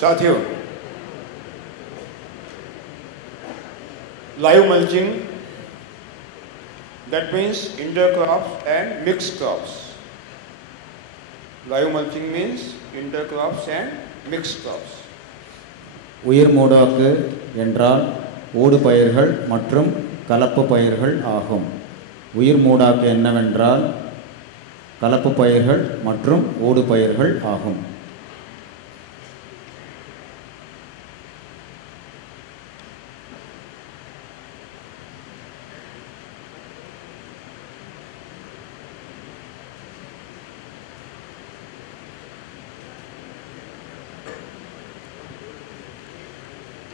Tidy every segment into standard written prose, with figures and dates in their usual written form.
साथियों, live mulching, that means intercrops and mixed crops. Live mulching means intercrops and mixed crops. உயிர் மூடாக்கு என்றால் ஊடு பயிர்கள் மற்றும் கலப்பு பயிர்கள் ஆகும். உயிர் மூடாக்கு என்னவென்றால் கலப்பு பயிர்கள் மற்றும் ஊடு பயிர்கள் ஆகும்.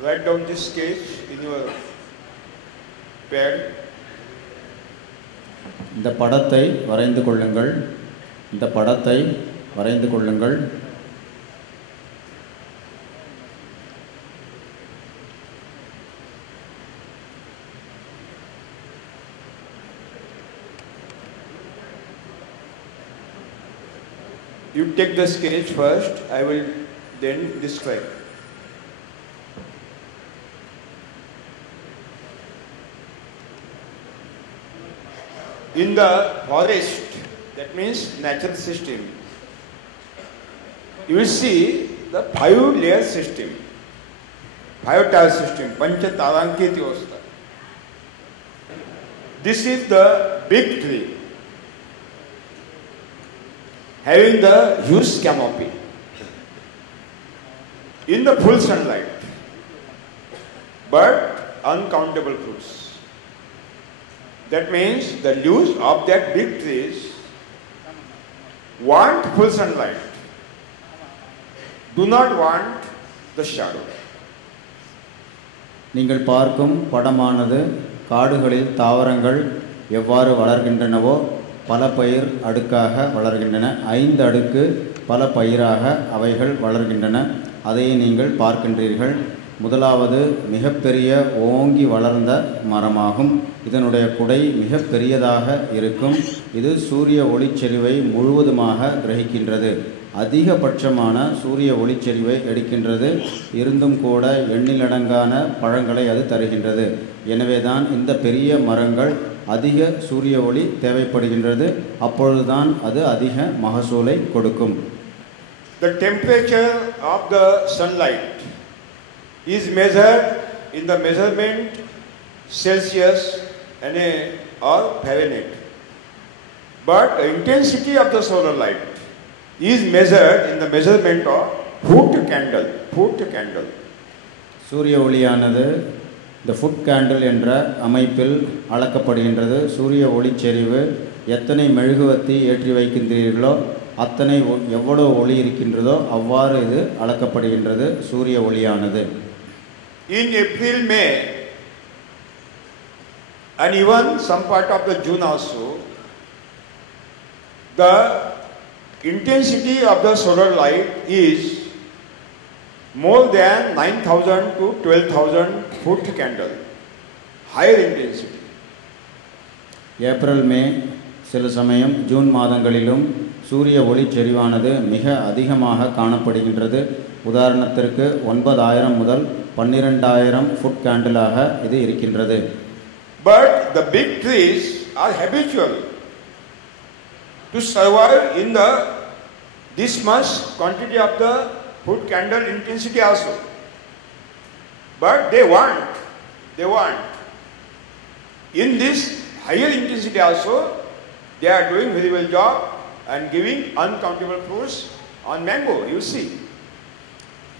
Write down this sketch in your pad. இந்த படத்தை வரைந்து கொள்ளுங்கள். இந்த படத்தை வரைந்து கொள்ளுங்கள். You take the sketch first, I will then describe. In the forest, that means natural system, you will see the 5-layer system, 5-tier system, Pancha Tarankiti Osta. This is the big tree, having the huge canopy, in the full sunlight, but uncountable fruits. That means the leaves of that big trees want full sunlight, do not want the shadow. நீங்கள் பார்க்கும் படமானது காடுகளில் தாவரங்கள் எவ்வாறு வளர்கின்றனவோ பல பயிர் அடுக்காக வளர்கின்றன. 5 அடுக்கு பல பயிராக அவைகள் வளர்கின்றன. அதை நீங்கள் பார்க்கின்றீர்கள். முதலாவது மிகப்பெரிய ஓங்கி வளர்ந்த மரமாகும். இதனுடைய குடை மிக பெரியதாக இருக்கும். இது சூரிய ஒளிச்செறிவை முழுவதுமாக கிரகிக்கின்றது. அதிகபட்சமான சூரிய ஒளிச்செறிவை எடுக்கின்றது. இருந்தும் கூட எண்ணிலடங்கான பழங்களை அது தருகின்றது. எனவேதான் இந்த பெரிய மரங்கள் அதிக சூரிய ஒளி தேவைப்படுகின்றது. அப்பொழுதுதான் அது அதிக மகசூலை கொடுக்கும். The temperature of the sunlight is measured in the measurement Celsius or Fahrenheit. But the intensity of the solar light is measured in the measurement of foot candle. சூரிய ஒளியானது இந்த ஃபுட் கேண்டில் என்ற அமைப்பில் அளக்கப்படுகின்றது. சூரிய ஒளிச்செறிவு எத்தனை மெழுகுவர்த்தி ஏற்றி வைக்கின்றீர்களோ அத்தனை எவ்வளவு ஒளி இருக்கின்றதோ அவ்வாறு இது அளக்கப்படுகின்றது சூரிய ஒளியானது. In April, May and even some part of the June also, the intensity of the solar light is more than 9,000 to 12,000 foot candle, higher intensity. April May சில சமயம் ஜூன் மாதங்களிலும் சூரிய ஒளிச்செறிவானது மிக அதிகமாக காணப்படுகின்றது. உதாரணத்திற்கு 9,000 முதல் 12,000 ஃபுட் கேண்டிலாக இது இருக்கின்றது. But the big trees are habitual to survive in this much quantity of the foot candle intensity also. But they want in this higher intensity also, they are doing very well job and giving uncountable fruits on mango, you see.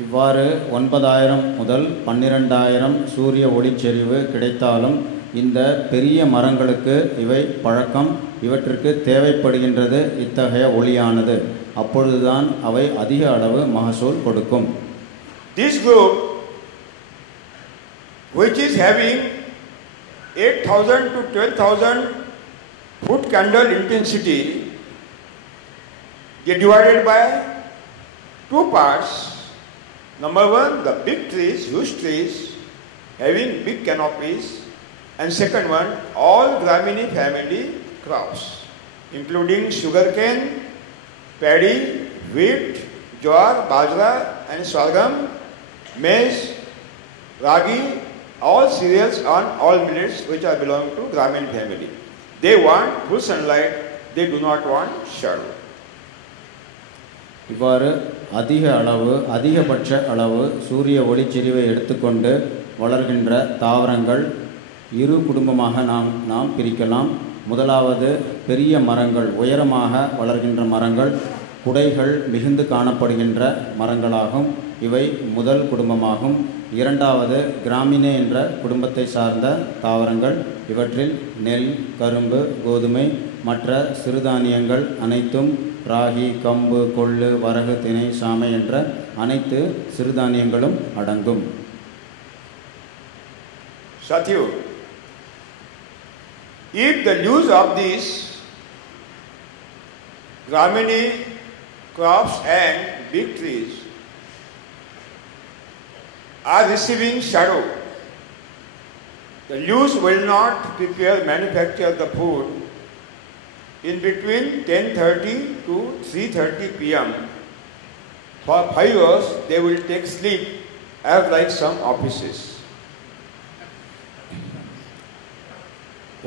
இவ்வாறு 9,000 முதல் 12,000 சூரிய ஒளிச்செறிவு கிடைத்தாலும் இந்த பெரிய மரங்களுக்கு இவை பழக்கம். இவற்றிற்கு தேவைப்படுகின்றது இத்தகைய ஒளியானது. அப்பொழுதுதான் அவை அதிக அளவு மகசூல் கொடுக்கும். This group, which is having 8,000 to 12,000 foot candle intensity, get divided by 2 parts. Number 1, the big trees, huge trees, having big canopies, and second one, all Gramini family crops, including sugarcane, paddy, wheat, jowar, bajra, and sorghum, maize, ragi, all cereals and all millets which are belong to Gramin family. They want full sunlight, they do not want shadow. இவ்வாறு அதிகபட்ச அளவு சூரிய ஒளிச்செறிவை எடுத்துக்கொண்டு வளர்கின்ற தாவரங்கள் இரு குடும்பமாக நாம் பிரிக்கலாம். முதலாவது பெரிய மரங்கள், உயரமாக வளர்கின்ற மரங்கள், குடைகள் மிகுந்து காணப்படுகின்ற மரங்களாகும். இவை முதல் குடும்பமாகும். இரண்டாவது கிராமினே என்ற குடும்பத்தை சார்ந்த தாவரங்கள். இவற்றில் நெல், கரும்பு, கோதுமை, மற்ற சிறுதானியங்கள் அனைத்தும், ராகி, கம்பு, கொள்ளு, வரகு, திணை, சாமை என்ற அனைத்து சிறுதானியங்களும் அடங்கும். Satyu, if the leaves of these Gramini crops and big trees are receiving shadow, the leaves will not manufacture the food in between 10:30 to 3:30 p.m. For 5 hours they will take sleep as like some offices.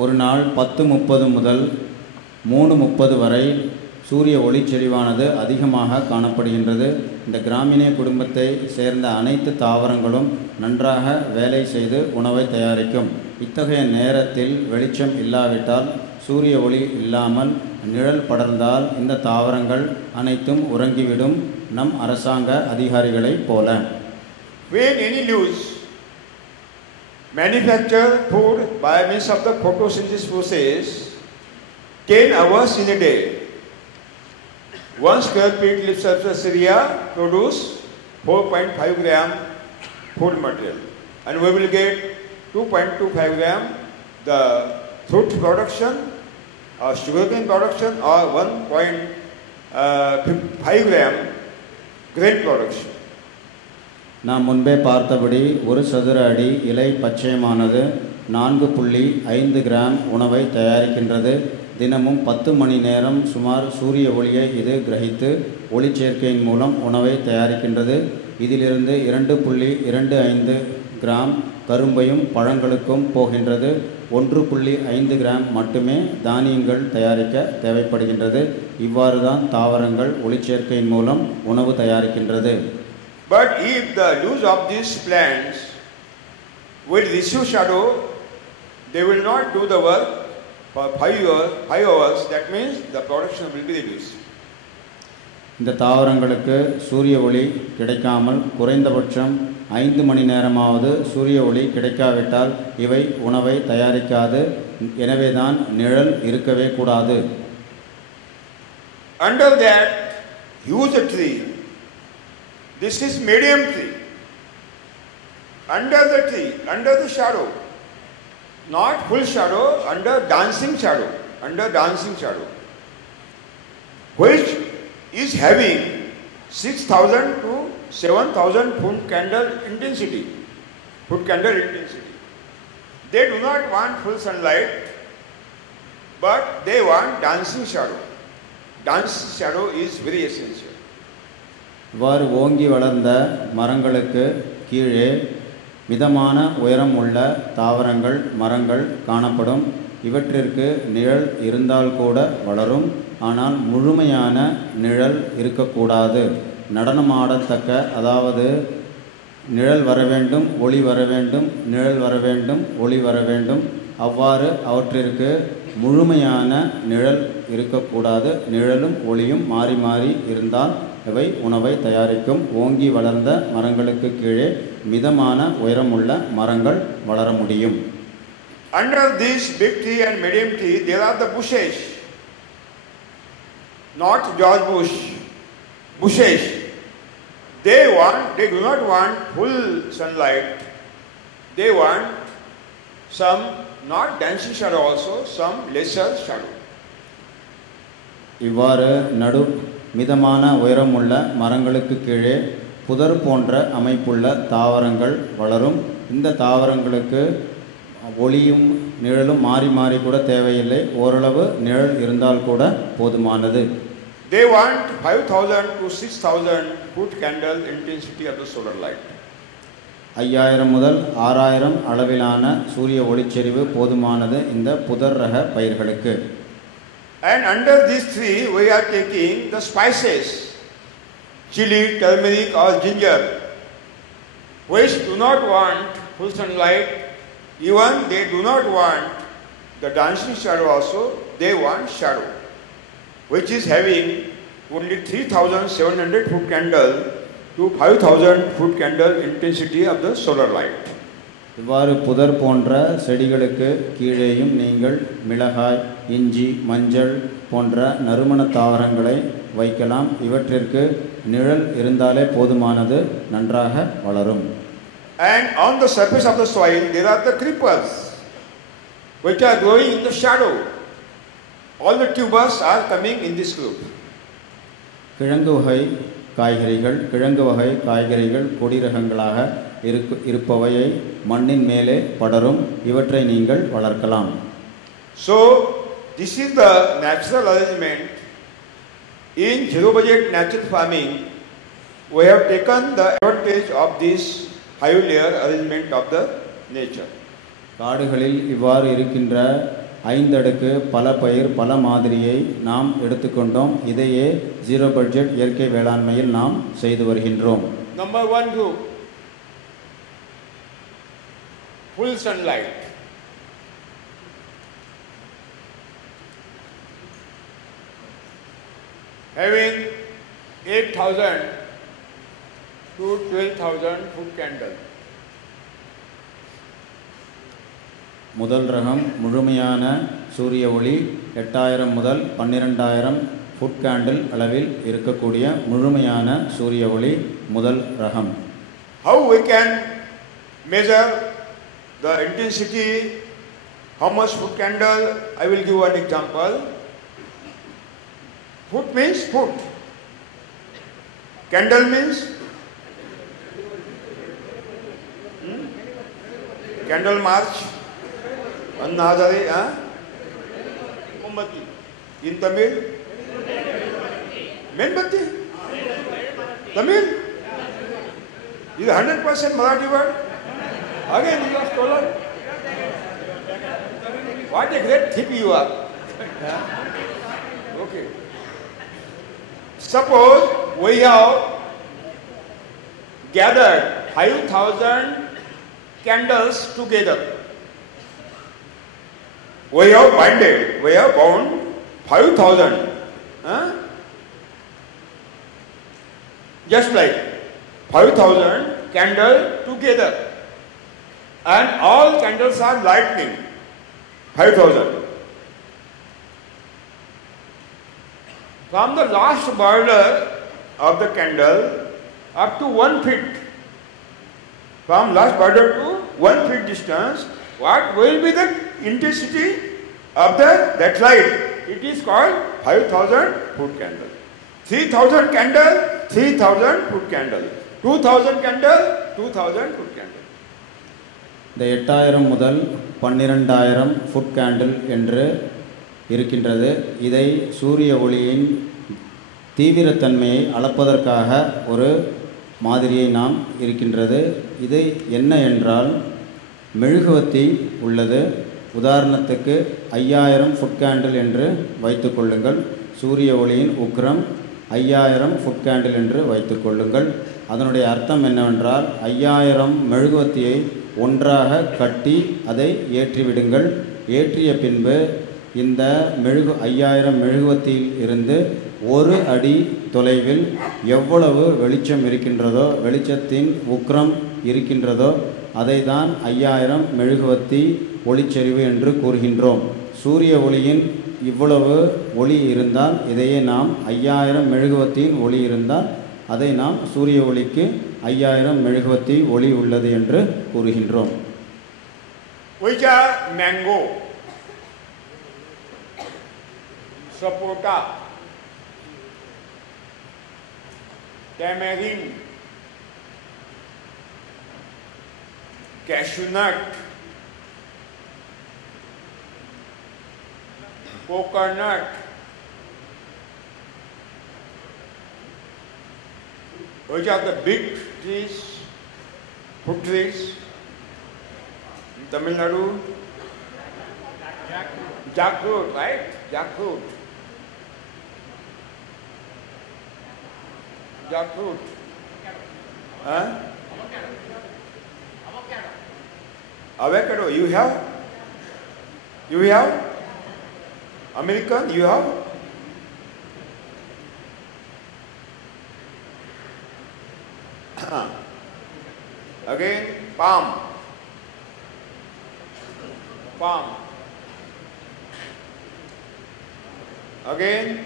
ஒரு நாள் 10:30 முதல் 3:30 வரை சூரிய ஒளிச்செறிவானது அதிகமாக காணப்படுகின்றது. இந்த கிராமினே குடும்பத்தை சேர்ந்த அனைத்து தாவரங்களும் நன்றாக வேலை செய்து உணவை தயாரிக்கும். இத்தகைய நேரத்தில் வெளிச்சம் இல்லாவிட்டால், சூரிய ஒளி இல்லாமல் நிழல் படர்ந்தால் இந்த தாவரங்கள் அனைத்தும் உறங்கிவிடும், நம் அரசாங்க அதிகாரிகளைப் போல. When any leaves manufacture food by means of the photosynthesis process 10 hours in a day, 1 square feet leaf surface area produce 4.5 gram food material, and we will get 2.25 gram the fruit production or sugarcane production, or 1.5 gram grain production. நாம் முன்பே பார்த்தபடி ஒரு சதுர அடி இலை பச்சையமானது 4.5 கிராம் உணவை தயாரிக்கின்றது. தினமும் 10 மணி நேரம் சுமார் சூரிய ஒளியை இது கிரகித்து ஒளிச்சேர்க்கையின் மூலம் உணவை தயாரிக்கின்றது. இதிலிருந்து 2.25 கிராம் கரும்பையும் பழங்களுக்கும் போகின்றது. 1.5 கிராம் மட்டுமே தானியங்கள் தயாரிக்க தேவைப்படுகின்றது. இவ்வாறு தான் தாவரங்கள் ஒளிச்சேர்க்கையின் மூலம் உணவு தயாரிக்கின்றது. But if the leaves of these plants will receive shadow, they will not do the work for 5 hours. That means the production will be reduced. இந்த தாவரங்களுக்கு சூரிய ஒளி கிடைக்காமல் குறைந்தபட்சம் 5 மணி நேரமாவது சூரிய ஒளி கிடைக்காவிட்டால் இவை உணவை தயாரிக்காது. எனவேதான் நிழல் இருக்கவே கூடாது. Under that huge tree, this is medium tree. Under the tree, under the shadow, not full shadow, under dancing shadow, which is having 6,000 to 7,000 foot candle intensity. They do not want full sunlight, but they want dancing shadow. Dancing shadow is very essential. இவ்வாறு ஓங்கி வளர்ந்த மரங்களுக்கு கீழே மிதமான உயரம் உள்ள தாவரங்கள், மரங்கள் காணப்படும். இவற்றிற்கு நிழல் இருந்தால் கூட வளரும், ஆனால் முழுமையான நிழல் இருக்கக்கூடாது. நடனமாடத்தக்க, அதாவது நிழல் வர வேண்டும், ஒளி வர வேண்டும், நிழல் வர வேண்டும், ஒளி வர வேண்டும், அவ்வாறு அவற்றிற்கு முழுமையான நிழல் இருக்கக்கூடாது. நிழலும் ஒளியும் மாறி மாறி இருந்தால் இவை உணவை தயாரிக்கும். ஓங்கி வளர்ந்த மரங்களுக்கு கீழே மிதமான உயரமுள்ள மரங்கள் வளர முடியும். Under this big tree and medium tree, there are the bushes, not George Bush, bushes. They do not want full sunlight. They want some, not dancing shadow also, some lesser shadow. இவ்வாறு மிதமான உயரம் உள்ள மரங்களுக்கு கீழே புதர் போன்ற அமைப்புள்ள தாவரங்கள் வளரும். இந்த தாவரங்களுக்கு ஒளியும் நிழலும் மாறி மாறி கூட தேவையில்லை. ஓரளவு நிழல் இருந்தால் கூட போதுமானது. they want 5,000 to 6,000 foot candle intensity of the solar light. 5000 முதல் 6000 அளவிலான சூரிய ஒளிச்செறிவு போதுமானது இந்த புதர் ரக பயிர்களுக்கு. And under these three we are taking the spices, chili, turmeric or ginger, which do not want full sunlight, even they do not want the dancing shadow also, they want shadow, which is having only 3,700 foot candle to 5,000 foot candle intensity of the solar light. இவ்வாறு புதர் போன்ற செடிகளுக்கு கீழேயும் நீங்கள் மிளகாய், இஞ்சி, மஞ்சள் போன்ற நறுமண தாவரங்களை வைக்கலாம். இவற்றிற்கு நிழல் இருந்தாலே போதுமானது, நன்றாக வளரும். And on the surface of the soil there are the creepers which are growing in the shadow. All the tubers are coming in this group. கிழங்கு வகை காய்கறிகள் கொடி ரகங்களாக இருப்பவையை மண்ணின் மேலே படரும். இவற்றை நீங்கள் வளர்க்கலாம். So this is the natural arrangement. In zero budget natural farming we have taken the advantage of this high layer arrangement of the nature. காடுகளில் இவ்வாறு இருக்கின்ற 5 அடுக்கு பல பயிர் பல மாதிரியை நாம் எடுத்துக்கொண்டோம். இதையே ஜீரோ பட்ஜெட் இயற்கை வேளாண்மையில் நாம் செய்து வருகின்றோம். Number 1 group, full sunlight. Having 8,000 to 12,000 foot candle. முதல் ரகம் முழுமையான சூரிய ஒளி 8000 முதல் 12000 ஃபுட் கேண்டில் அளவில் இருக்கக்கூடிய முழுமையான சூரிய ஒளி முதல் ரகம். How we can measure the intensity, how much foot candle? I will give one example. Foot means foot. Candle means candle march. Annadari, Mombati. In Tamil? Menbati? Tamil? Is 100% Marathi word? Again, you are scholar. What a great tip you are. Okay. Suppose we have gathered 5,000 candles together. We have bound 5,000. Just like 5,000 candles together. And all candles are lightning. 5,000. From the last border of the candle up to 1 feet. From last border to 1 feet distance, what will be the intensity of that light? It is called 5,000 foot candle. 3,000 candle, 3,000 foot candle. 2,000 candle, 2,000 foot candle. இந்த 8000 முதல் 12000 food candle என்று இருக்கின்றது. இதை சூரிய ஒளியின் தீவிரத்தன்மையை அளப்பதற்காக ஒரு மாதிரியை நாம் இருக்கின்றது. இது என்ன என்றால், மெழுகுவத்தி உள்ளது. உதாரணத்துக்கு 5000 ஃபுட் கேண்டில் என்று வைத்துக்கொள்ளுங்கள். சூரிய ஒளியின் உக்கிரம் 5000 ஃபுட் கேண்டில் என்று வைத்துக்கொள்ளுங்கள். அதனுடைய அர்த்தம் என்னவென்றால், 5000 மெழுகுவத்தியை ஒன்றாக கட்டி அதை ஏற்றிவிடுங்கள். ஏற்றிய பின்பு இந்த 5000 மெழுகுவத்தியில் இருந்து 1 அடி தொலைவில் எவ்வளவு வெளிச்சம் இருக்கின்றதோ, வெளிச்சத்தின் உக்கிரம் இருக்கின்றதோ, அதை தான் 5000 மெழுகுவத்தி ஒளிச்செறிவு என்று கூறுகின்றோம். சூரிய ஒளியின் இவ்வளவு ஒளி இருந்தால், இதையே நாம் 5000 மெழுகுவத்தியின் ஒளி இருந்தால் அதை நாம் சூரிய ஒளிக்கு 5000 மெழுகுவத்தி ஒளி உள்ளது என்று கூறுகின்றோம். Which are mango, sapota, tamarind, cashew nut, coconut, Which are the big trees, fruit trees? In Tamil Nadu? Jackfruit, right? Jackfruit. Jackfruit. Huh? Avocado. You have? You have? American, you have? Again, palm. Palm. Again.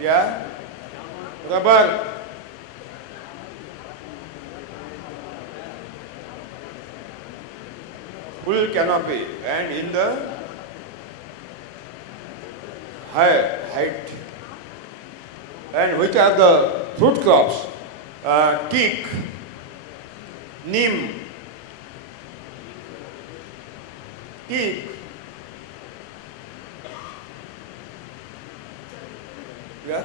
Yeah. Rubber. Full canopy and in the height. And which are the fruit crops? Teak, neem, teak, yeah?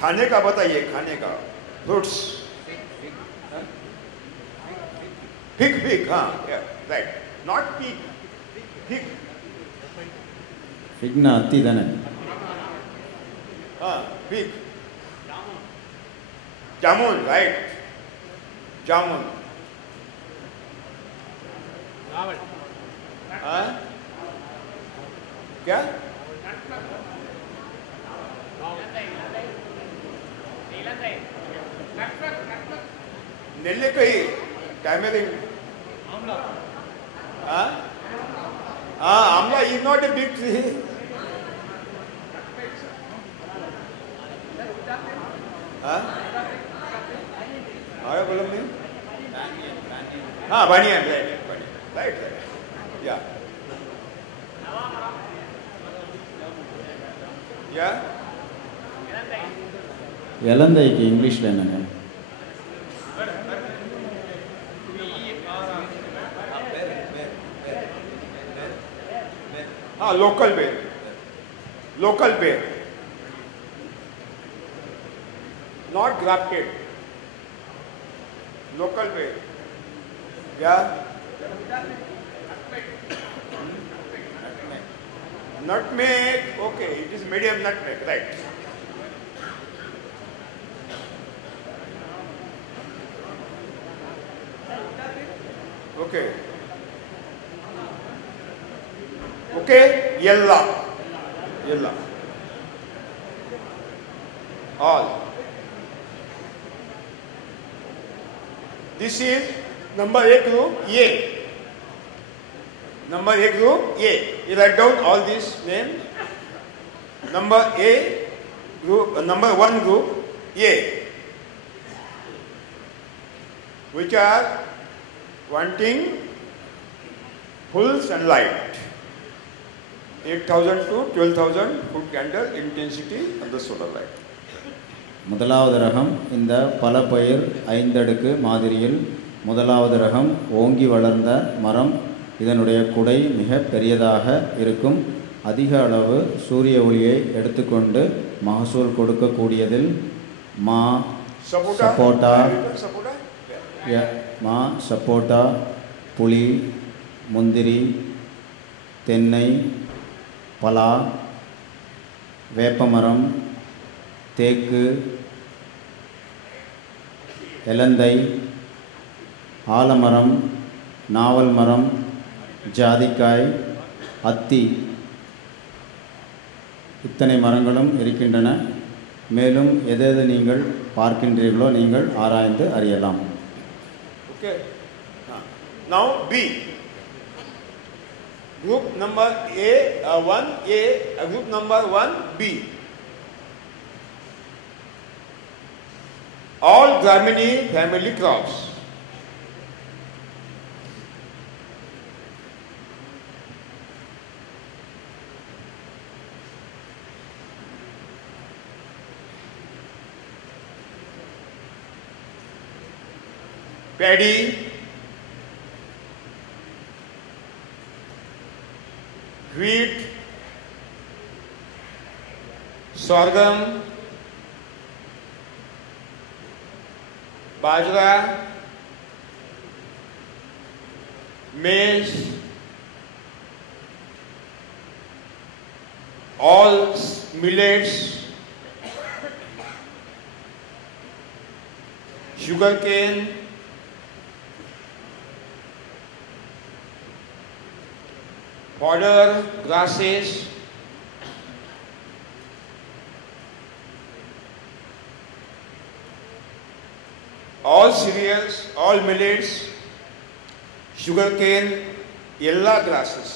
खाने का बताइए, खाने का fruits. Fig, हाँ, yeah, right. Not pig, fig. ஃபிக்னா அத்தி தானே? Fig. Jamun, right? Jamun. क्या? नेल्लिकाई, tamarind. Amla is not a big tree. How बोला मैं? Banyan, right. Yeah. Yeah. இலந்தைக்கு இங்கிலீஷில் என்னங்க? Local bear. Local bear. Not grafted. Local bear. Yeah. Nutmeg. Okay, it is medium nutmeg, right? Okay. Okay, yellow. All. This is number A group, A. Number A group, A. You write down all these names. Number A group, number 1 group, A. Which are wanting full sunlight. 8,000 to 12,000 foot candle intensity of the solar light. முதலாவது ரகம் இந்த பல பயிர் 5 அடுக்கு மாதிரியில் முதலாவது ரகம் ஓங்கி வளர்ந்த மரம். இதனுடைய குடை மிக பெரியதாக இருக்கும். அதிக அளவு சூரிய ஒளியை எடுத்துக்கொண்டு மகசூல் கொடுக்கக்கூடியதில் சப்போட்டா, புளி, முந்திரி, தென்னை, பலா, வேப்பமரம், தேக்கு, இலந்தை, ஆலமரம், நாவல் மரம், ஜாதிக்காய், அத்தி இத்தனை மரங்களும் இருக்கின்றன. மேலும் எது நீங்கள் பார்க்கின்றீர்களோ நீங்கள் ஆராய்ந்து அறியலாம். Okay. Now B. Group number A1A, group number 1B. All Gramini family crops. Paddy, wheat, sorghum, bajra, maize, all millets, sugarcane, fodder, grasses, all cereals, all millets, sugarcane, எல்லா grasses.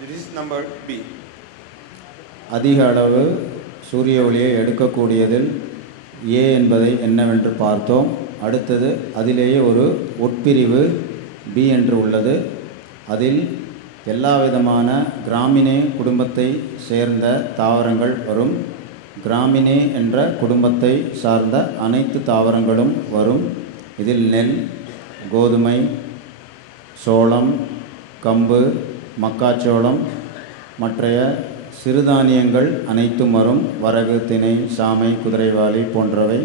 This is number B. அதிக அளவு சூரிய ஒளியை எடுக்கக்கூடியதில் ஏ என்பதை என்னவென்று பார்த்தோம். அடுத்தது அதிலேயே ஒரு உட்பிரிவு பி என்று உள்ளது. அதில் எல்லா விதமான கிராமினே குடும்பத்தை சேர்ந்த தாவரங்கள் வரும். கிராமினே என்ற குடும்பத்தை சார்ந்த அனைத்து தாவரங்களும் வரும். இதில் நெல், கோதுமை, சோளம், கம்பு, மக்காச்சோளம், மற்றைய சிறுதானியங்கள் அனைத்தும் வரும். வரகு, திணை, சாமை, குதிரைவாலி போன்றவை.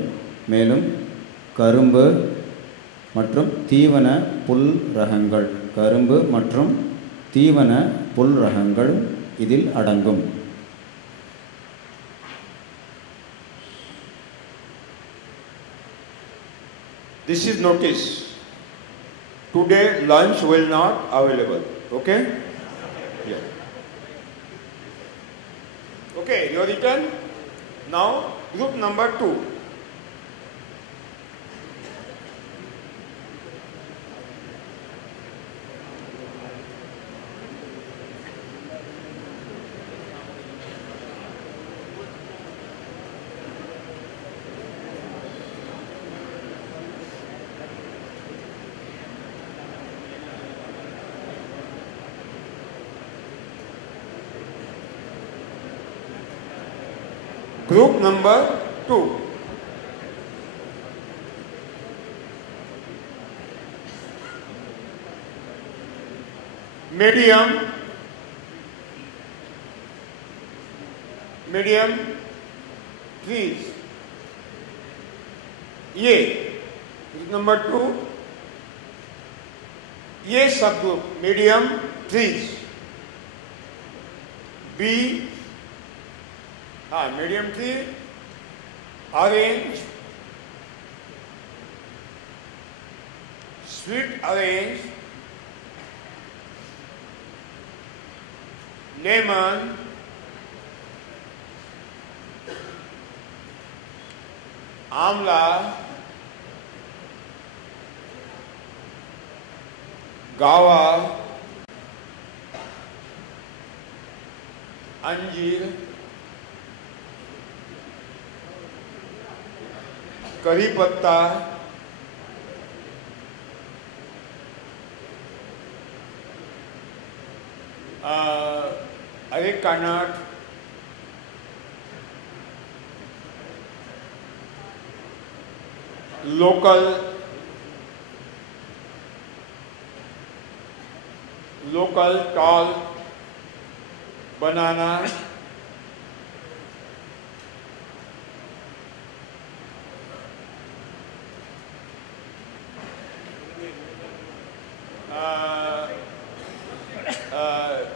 மேலும் கரும்பு மற்றும் தீவன புல் ரகங்கள், கரும்பு மற்றும் தீவன புல் ரகங்கள் இதில் அடங்கும். This is notice. Today lunch will not available. Okay? Yeah. Okay, your return. Now group number 2. Group number 2. Medium trees. A. Number 2. A subgroup, medium trees. B. Medium tree, orange, sweet orange, lemon, amla, guava, अंजीर, करी पत्ता, areca nut, local toll banana,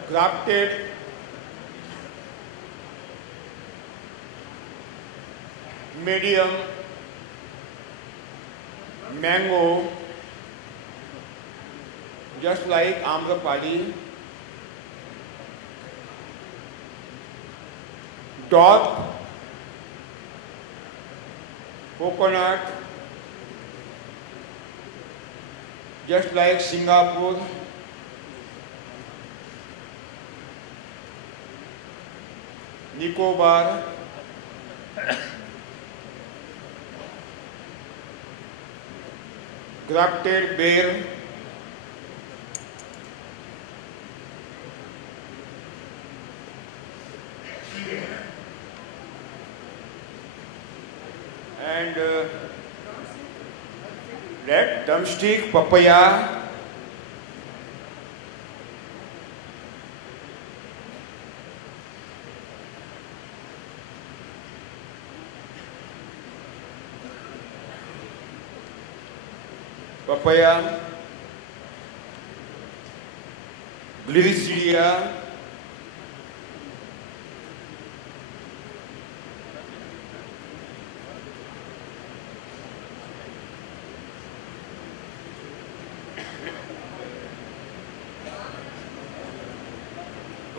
grafted, medium, mango, just like Amrapali, dot, coconut, just like Singapore, Nicobar, grafted bear, and red drumstick, papaya, papaya, Gliricidia,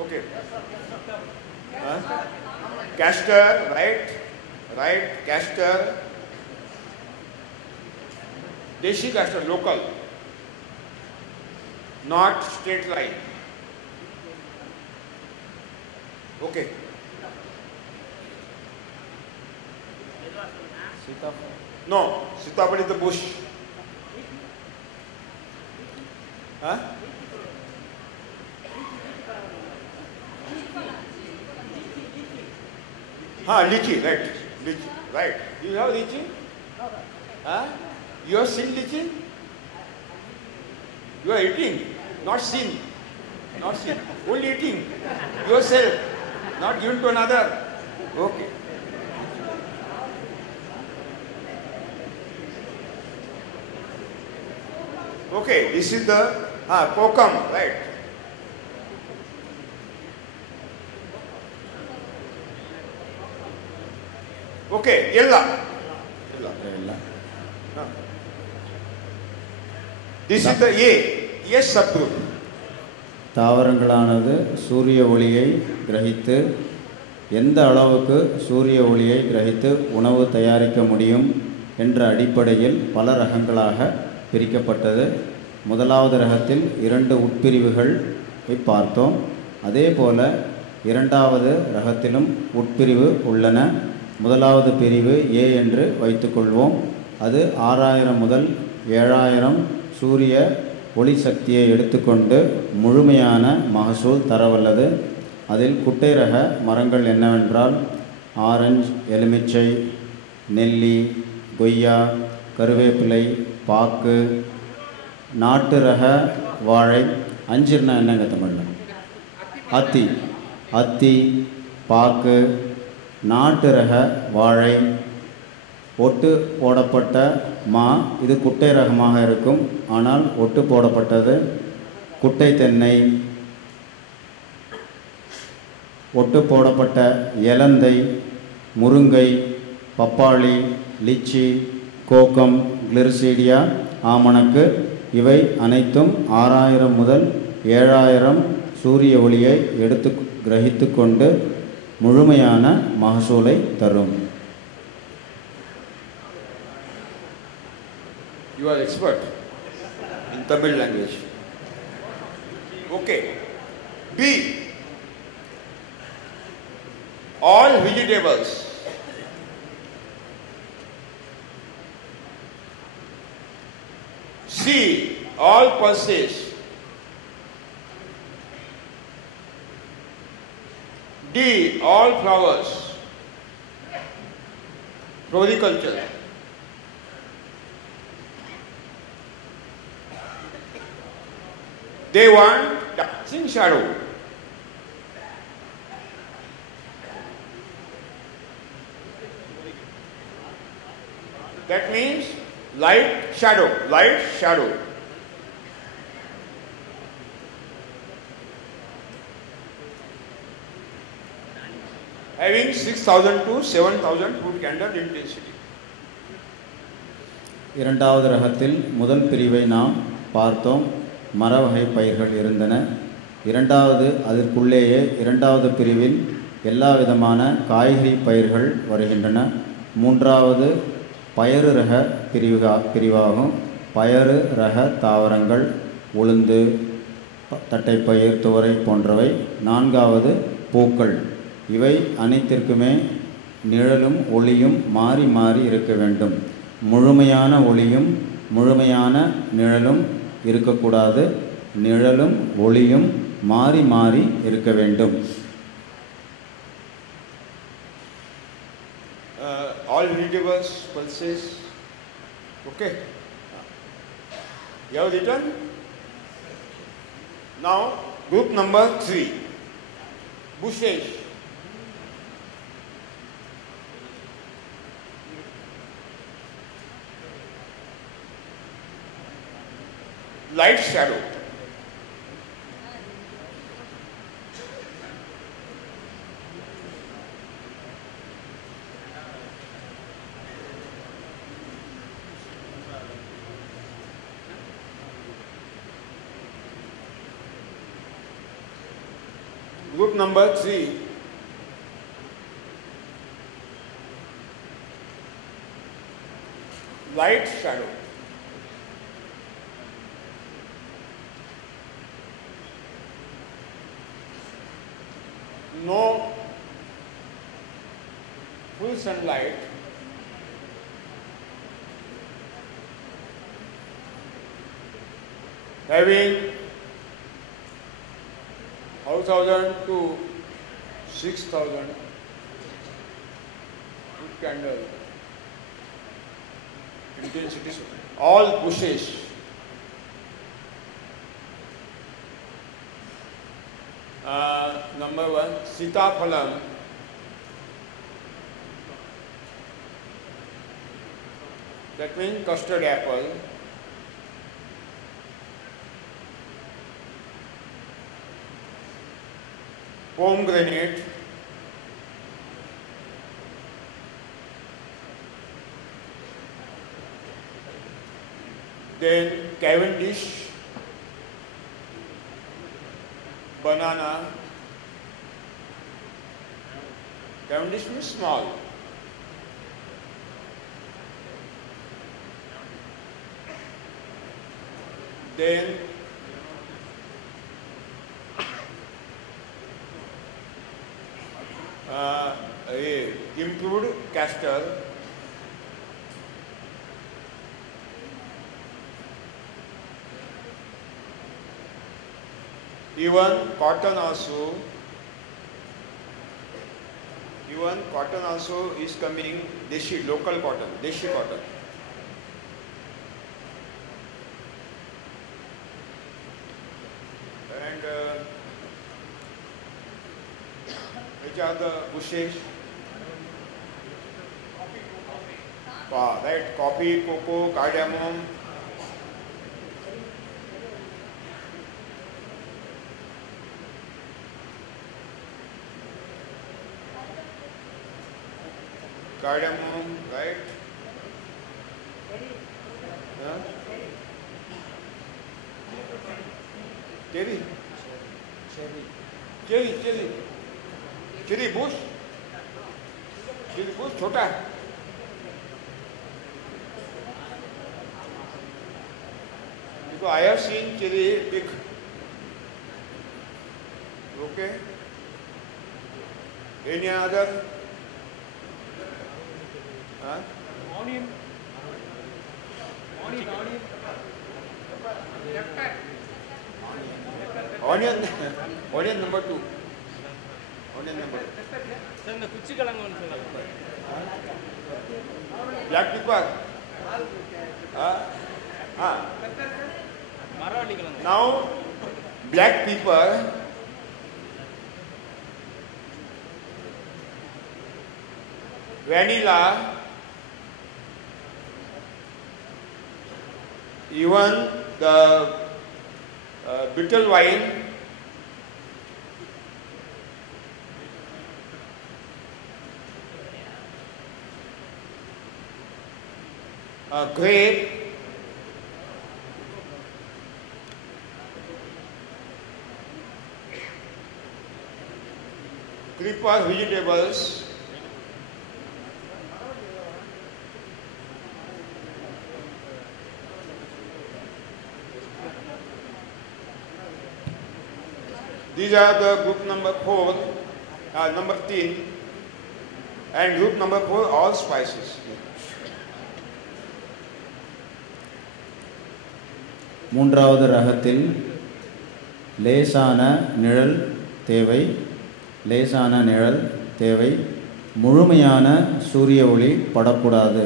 okay. Castor, right, castor. Deshi castor, local, not straight line. Okay. No, Sitapal is the bush. Huh? Lychee, right. Lychee, right. You have lychee? Huh? You have seen lychee? You are eating, not seen. Not seen. Only eating. Yourself, not given to another. Okay. Okay, this is the kokum, right? Okay, yella. This is the A subgroup. தாவரங்களானது சூரிய ஒளியை கிரகித்து எந்த அளவுக்கு சூரிய ஒளியை கிரகித்து உணவு தயாரிக்க முடியும் என்ற அடிப்படையில் பல ரகங்களாக பிரிக்கப்பட்டது. முதலாவது ரகத்தில் 2 உட்பிரிவுகளை பார்த்தோம். அதே போல இரண்டாவது ரகத்திலும் உட்பிரிவு உள்ளன. முதலாவது பிரிவு A என்று வைத்துக்கொள்வோம். அது 6000 முதல் 7000 சூரிய ஒளி சக்தியை எடுத்துக்கொண்டு முழுமையான மகசூல் தரவல்லது. அதில் குட்டை ரக மரங்கள் என்னவென்றால் ஆரஞ்சு, எலுமிச்சை, நெல்லி, கொய்யா, கருவேப்பிலை, பாக்கு, நாட்டு ரக வாழை. அஞ்சுன்னா என்னங்க தமிழில்? அத்தி, பாக்கு, நாட்டு ரக வாழை, ஒட்டு போடப்பட்ட மா. இது குட்டை ரகமாக இருக்கும், ஆனால் ஒட்டு போடப்பட்டது. குட்டை தென்னை, ஒட்டு போடப்பட்ட இலந்தை, முருங்கை, பப்பாளி, லிச்சி, கோக்கம், கிளிரிசீடியா, ஆமணக்கு. இவை அனைத்தும் 6000 முதல் 7000 சூரிய ஒளியை எடுத்து கிரகித்து கொண்டு முழுமையான மகசூலை தரும். You are expert in Tamil language. Okay. B. All vegetables. C. All pulses. D. All flowers. Floriculture. They want dancing shadow. That means light shadow. Having 6000 to 7000 foot candle intensity. இரண்டாவது ரகத்தில் முதல் பிரிவை நாம் பார்த்தோம். மரவகை பயிர்கள் இருந்தன. அதற்குள்ளேயே இரண்டாவது பிரிவில் எல்லா விதமான காய்கறி பயிர்கள் வருகின்றன. மூன்றாவது பயறு ரக பிரிவாகும். பயறு ரக தாவரங்கள், உளுந்து, தட்டைப்பயிர், துவரை போன்றவை. நான்காவது பூக்கள். இவை அனைத்திற்குமே நிழலும் ஒளியும் மாறி மாறி இருக்க வேண்டும். முழுமையான ஒளியும் முழுமையான நிழலும் இருக்கக்கூடாது. நிழலும் ஒளியும் மாறி மாறி இருக்க வேண்டும். All vegetables, pulses. Okay. You have written? Now group number 3. Bushes. light shadow. Group number 3, light shadow. No full sunlight, having 4,000 to 6,000 foot candle intensity, all bushes. Number 1, Sitaphalam. That means custard apple. Pomegranate. Then Cavendish, banana. Cavendish means small. Then improved castor. Even cotton also. Even cotton also is coming, deshi, local cotton, deshi cotton. And which are the bushes? Right, coffee, cocoa, cardamom. Cardamom, right? Huh? Cherry. Cherry bush. Cherry bush, chota. Because I have seen cherry big. Okay. Any other? Huh? Onion. Onion number 2. Onion number 2. Black pepper. Now, black pepper. Vanilla. Even the bitter wine, grape, creeper vegetables, these are the group number 4, number 3, and group number 4 all spices. மூன்றாவது ரகத்தில் லேசான நிழல் தேவை, லேசான நிழல் தேவை, முழுமையான சூரிய ஒளி படக்கூடாது,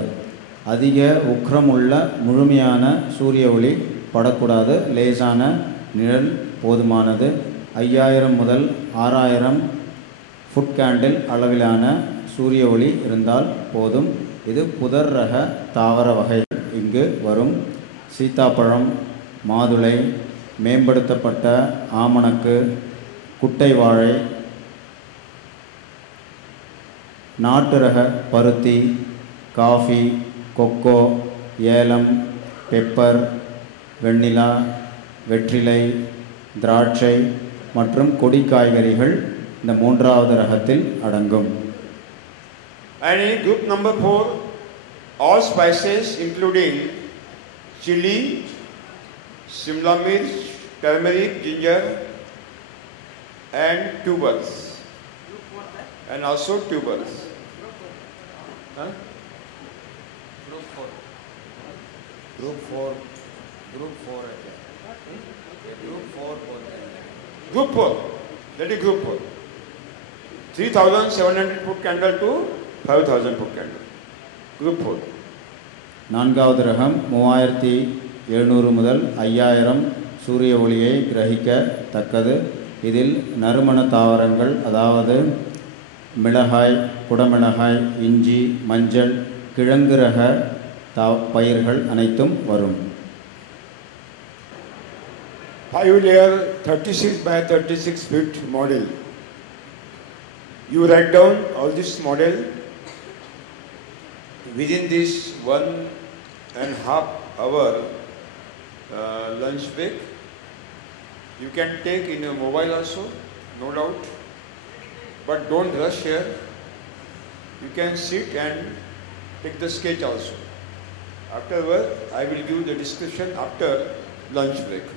அதிக உக்கிரமுள்ள முழுமையான சூரிய ஒளி படக்கூடாது, லேசான நிழல் போதுமானது. 5000 முதல் 6000 ஃபுட் கேண்டில் அளவிலான சூரிய ஒளி இருந்தால் போதும். இது புதர் ரக தாவர வகைகள் இங்கு வரும். சீத்தாப்பழம், மாதுளை, மேம்படுத்தப்பட்ட ஆமணக்கு, குட்டை வாழை, நாட்டு ரக பருத்தி, காஃபி, கொக்கோ, ஏலம், பெப்பர், வெண்ணிலா, வெற்றிலை, திராட்சை மற்றும் கொடி காய்கறிகள் இந்த மூன்றாவது ரகத்தில் அடங்கும். And in group number 4, all spices including chili, Simla mirch, turmeric, ginger and tubers. And also tubers. Huh? Group 4. Group 4. Group 4. Group 4. Group 4. That is group 4. 3,700 foot candle to 5,000 foot candle. Group 4. நான்காவது ரகம் 3700 முதல் 5000 சூரிய ஒளியை கிரகிக்கத்தக்கது. இதில் நறுமண தாவரங்கள், அதாவது மிளகாய், குடமிளகாய், இஞ்சி, மஞ்சள், கிழங்கு ரக பயிர்கள் அனைத்தும் வரும். 5 layer 36 by 36 feet model. You write down all this model within this 1.5 hour lunch break. You can take in your mobile also, no doubt, but don't rush here. You can sit and take the sketch also. Afterward, I will give the description after lunch break.